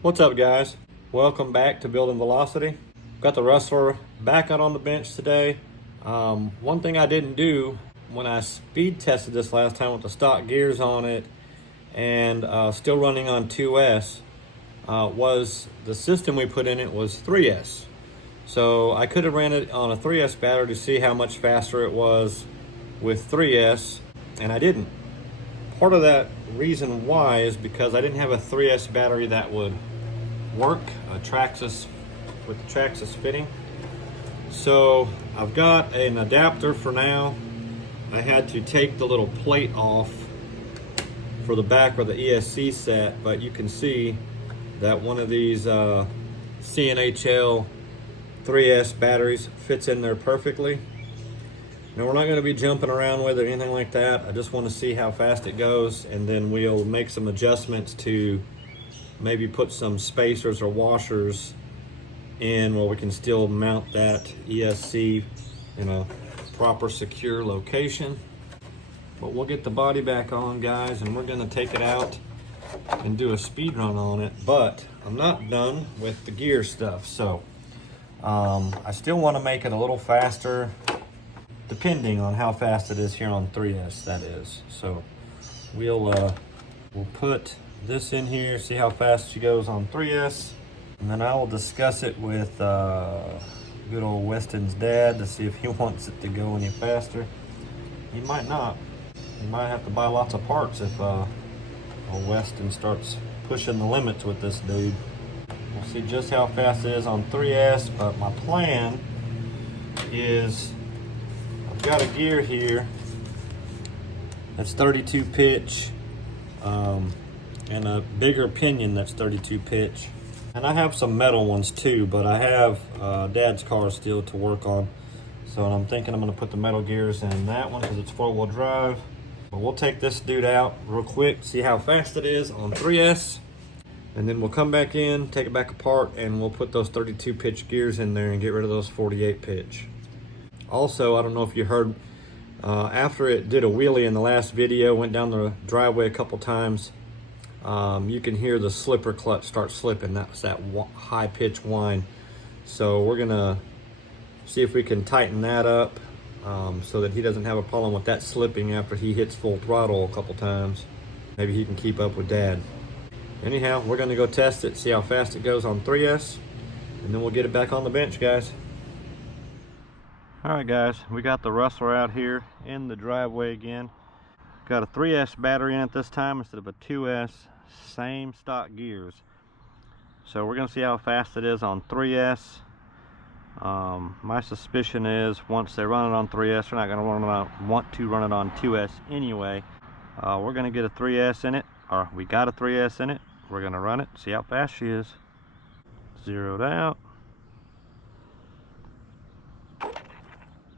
What's up, guys? Welcome back to Building Velocity. Got the Rustler back out on the bench today. One thing I didn't do when I speed tested this last time with the stock gears on it and still running on 2S was the system we put in it was 3S. So I could have ran it on a 3S battery to see how much faster it was with 3S, and I didn't. Part of that reason why is because I didn't have a 3S battery that would work, a Traxxas with the Traxxas fitting. So I've got an adapter for now. I had to take the little plate off for the back of the ESC set, but you can see that one of these CNHL 3S batteries fits in there perfectly. Now we're not going to be jumping around with it or anything like that. I just want to see how fast it goes, and then we'll make some adjustments to maybe put some spacers or washers in where we can still mount that ESC in a proper secure location. But we'll get the body back on, guys, and we're going to take it out and do a speed run on it. But I'm not done with the gear stuff, so I still want to make it a little faster, depending on how fast it is here on 3S, that is. So we'll put this in here, see how fast she goes on 3S, and then I will discuss it with good old Weston's dad to see if he wants it to go any faster. He might not. He might have to buy lots of parts if old Weston starts pushing the limits with this dude. We'll see just how fast it is on 3S, but my plan is I've got a gear here that's 32 pitch and a bigger pinion that's 32 pitch. And I have some metal ones too, but I have Dad's car still to work on. So I'm thinking I'm gonna put the metal gears in that one because it's 4-wheel drive. But we'll take this dude out real quick, see how fast it is on 3S. And then we'll come back in, take it back apart, and we'll put those 32 pitch gears in there and get rid of those 48 pitch. Also, I don't know if you heard, after it did a wheelie in the last video, went down the driveway a couple times, you can hear the slipper clutch start slipping. That's that high pitch whine. So we're gonna see if we can tighten that up so that he doesn't have a problem with that slipping after he hits full throttle a couple times. Maybe he can keep up with Dad. Anyhow, we're gonna go test it, see how fast it goes on 3S, and then we'll get it back on the bench, guys. All right, guys, we got the Rustler out here in the driveway again. Got a 3S battery in it this time instead of a 2S, same stock gears. So we're gonna see how fast it is on 3S. My suspicion is once they run it on 3S, they're not gonna want to run it on 2S anyway. We're gonna get a 3S in it, or we got a 3S in it. We're gonna run it, see how fast she is. Zeroed out.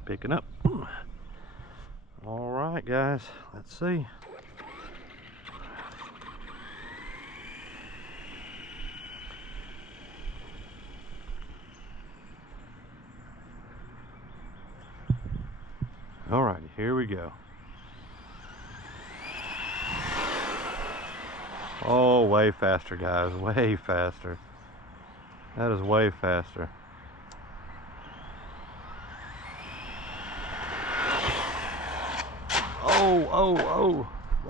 Picking up. All right, guys, let's see. All right, here we go. Oh, way faster, guys, way faster. That is way faster.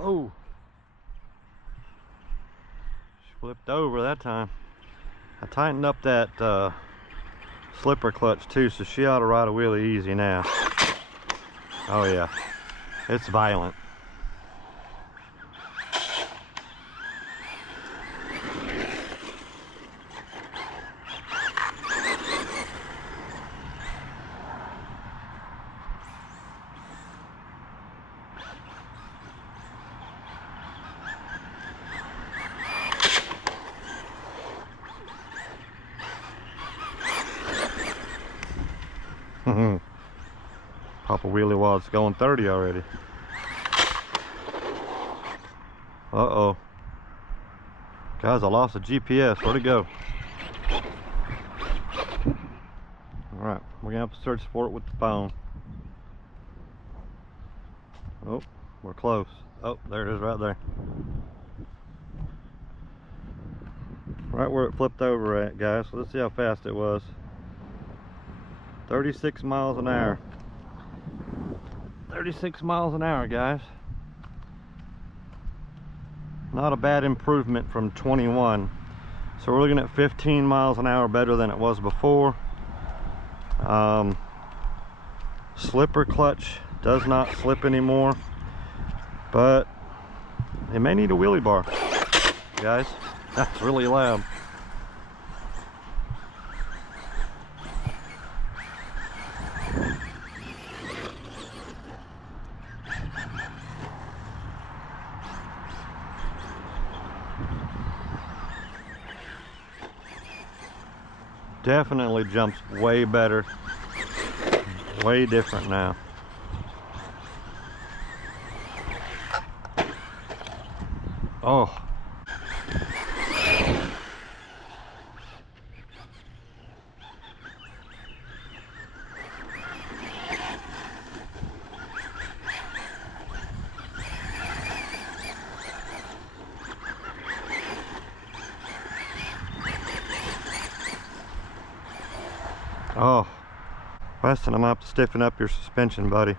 Oh. She flipped over that time. I tightened up that slipper clutch too, so she ought to ride a wheelie easy now. Oh yeah, it's violent. Pop a wheelie while it's going 30 already. Uh-oh. Guys, I lost the GPS. Where'd it go? Alright, we're gonna have to search for it with the phone. Oh, we're close. Oh, there it is right there. right where it flipped over at, guys. So let's see how fast it was. 36 miles an hour. 36 miles an hour, guys. Not a bad improvement from 21. So we're looking at 15 miles an hour better than it was before. Slipper clutch does not slip anymore, but it may need a wheelie bar, guys. That's really loud. Definitely jumps way better, way different now. Oh. Oh, Weston, I'm gonna have to stiffen up your suspension, buddy.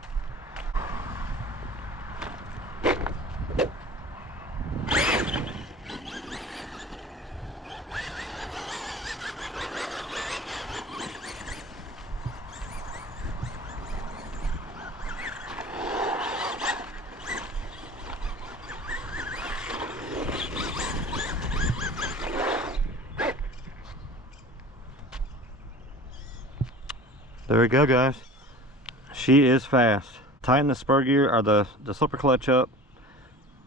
There we go, guys. She is fast. Tighten the spur gear or the slipper clutch up.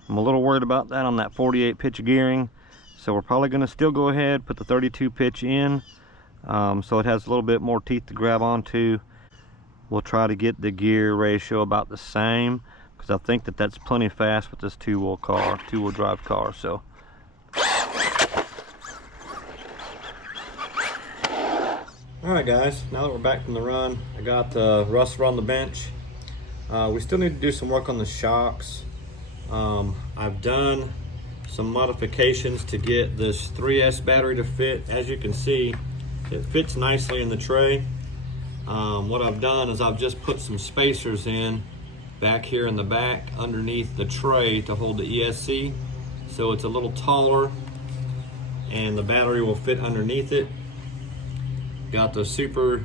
I'm a little worried about that on that 48 pitch gearing, so we're probably going to still go ahead, put the 32 pitch in, so it has a little bit more teeth to grab onto. We'll try to get the gear ratio about the same, because I think that that's plenty fast with this two-wheel drive car. So alright, guys, now that we're back from the run, I got the Rustler on the bench. We still need to do some work on the shocks. I've done some modifications to get this 3S battery to fit. As you can see, it fits nicely in the tray. What I've done is I've just put some spacers in back here in the back underneath the tray to hold the ESC, so it's a little taller and the battery will fit underneath it. Got the super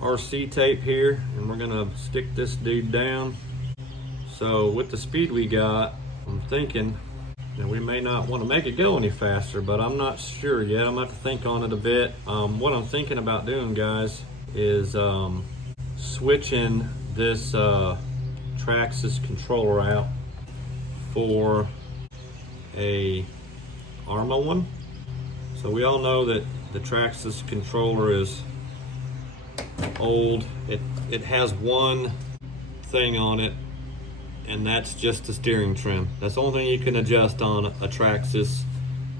RC tape here, and we're gonna stick this dude down. So with the speed we got, I'm thinking that we may not want to make it go any faster, but I'm not sure yet. I'm gonna have to think on it a bit. What I'm thinking about doing, guys, is switching this Traxxas controller out for a Arma one. So we all know that the Traxxas controller is old. It has one thing on it, and that's just the steering trim. That's the only thing you can adjust on a Traxxas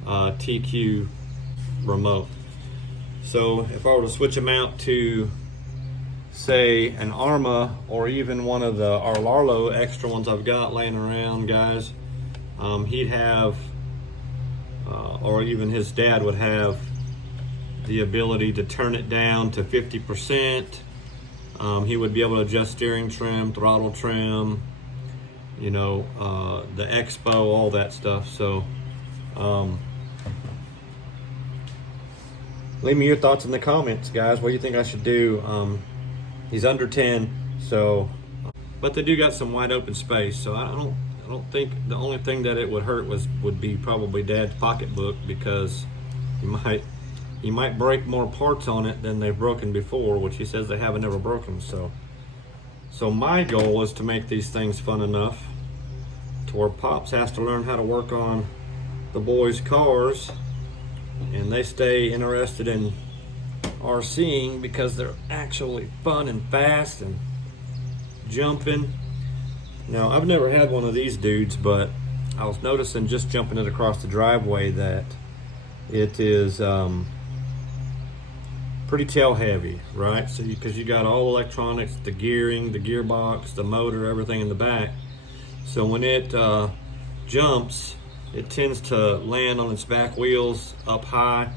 TQ remote. So if I were to switch them out to, say, an Arma, or even one of the Arlarlo extra ones I've got laying around, guys, he'd have, or even his dad would have, the ability to turn it down to 50%. He would be able to adjust steering trim, throttle trim, you know, the Expo, all that stuff. So leave me your thoughts in the comments, guys. What do you think I should do? He's under 10, so, but they do got some wide open space, so I don't think the only thing that it would hurt would be probably Dad's pocketbook, because he might break more parts on it than they've broken before, which he says they haven't ever broken. So my goal is to make these things fun enough to where Pops has to learn how to work on the boys' cars, and they stay interested in RCing because they're actually fun and fast and jumping. Now, I've never had one of these dudes, but I was noticing just jumping it across the driveway that it is pretty tail heavy, right? So because you got all electronics, the gearing, the gearbox, the motor, everything in the back. So when it jumps, it tends to land on its back wheels up high.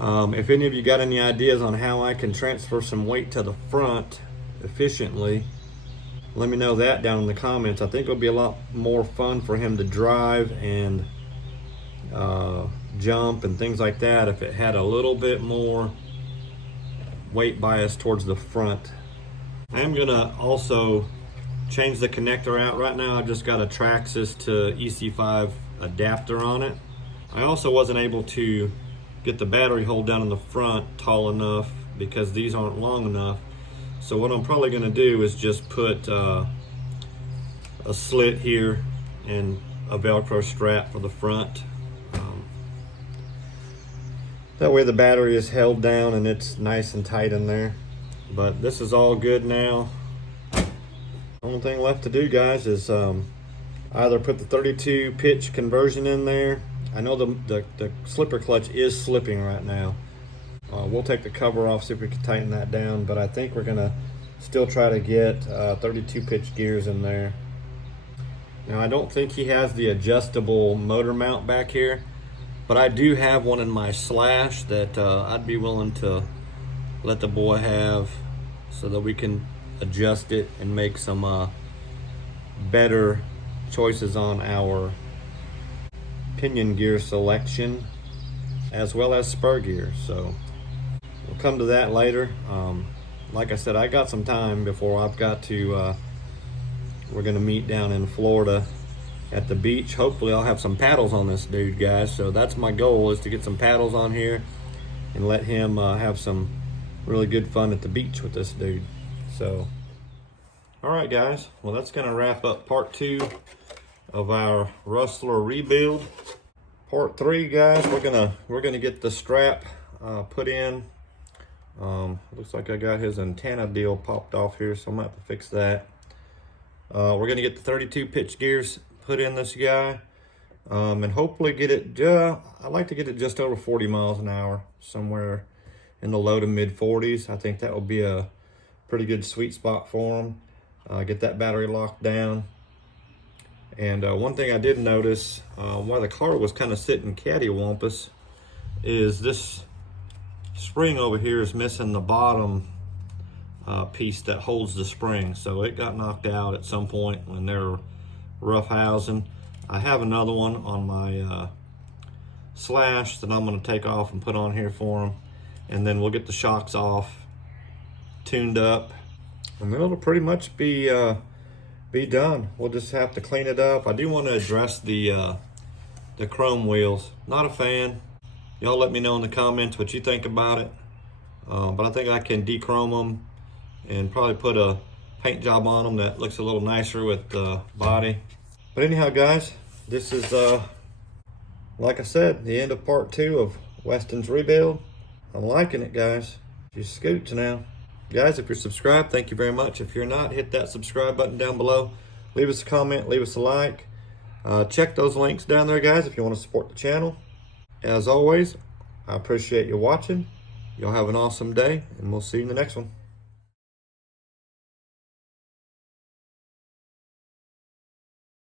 If any of you got any ideas on how I can transfer some weight to the front efficiently, let me know that down in the comments. I think it'll be a lot more fun for him to drive and jump and things like that if it had a little bit more weight bias towards the front. I am gonna also change the connector out. Right now I've just got a Traxxas to EC5 adapter on it. I also wasn't able to get the battery hold down in the front tall enough because these aren't long enough. So what I'm probably gonna do is just put a slit here and a Velcro strap for the front. That way the battery is held down and it's nice and tight in there. But this is all good now. Only thing left to do, guys, is either put the 32 pitch conversion in there. I know the slipper clutch is slipping right now. We'll take the cover off, see if we can tighten that down, but I think we're gonna still try to get 32 pitch gears in there. Now I don't think he has the adjustable motor mount back here, but I do have one in my Slash that I'd be willing to let the boy have so that we can adjust it and make some better choices on our pinion gear selection as well as spur gear. So we'll come to that later. Like I said, I got some time before I've got to we're gonna meet down in Florida at the beach. Hopefully I'll have some paddles on this dude, guys. So that's my goal, is to get some paddles on here and let him have some really good fun at the beach with this dude. So, all right, guys. Well, that's gonna wrap up part 2 of our Rustler rebuild. Part 3, guys, we're gonna get the strap put in. Looks like I got his antenna deal popped off here, so I'm gonna have to fix that. We're gonna get the 32 pitch gears put in this guy, and hopefully get it. I'd like to get it just over 40 miles an hour, somewhere in the low to mid 40s. I think that will be a pretty good sweet spot for him. Get that battery locked down. And one thing I did notice while the car was kind of sitting cattywampus is this spring over here is missing the bottom piece that holds the spring. So it got knocked out at some point when they were rough housing. I have another one on my Slash that I'm going to take off and put on here for him. And then we'll get the shocks off, tuned up, and then it'll pretty much be done. We'll just have to clean it up. I do want to address the chrome wheels. Not a fan. Y'all let me know in the comments what you think about it. But I think I can de-chrome them and probably put a paint job on them that looks a little nicer with the body. But anyhow, guys, this is like I said, the end of part 2 of Weston's rebuild. I'm liking it, guys. She's scoots now. Guys, if you're subscribed, thank you very much. If you're not, hit that subscribe button down below. Leave us a comment, leave us a like. Check those links down there, guys, if you want to support the channel. As always, I appreciate you watching. Y'all have an awesome day, and we'll see you in the next one.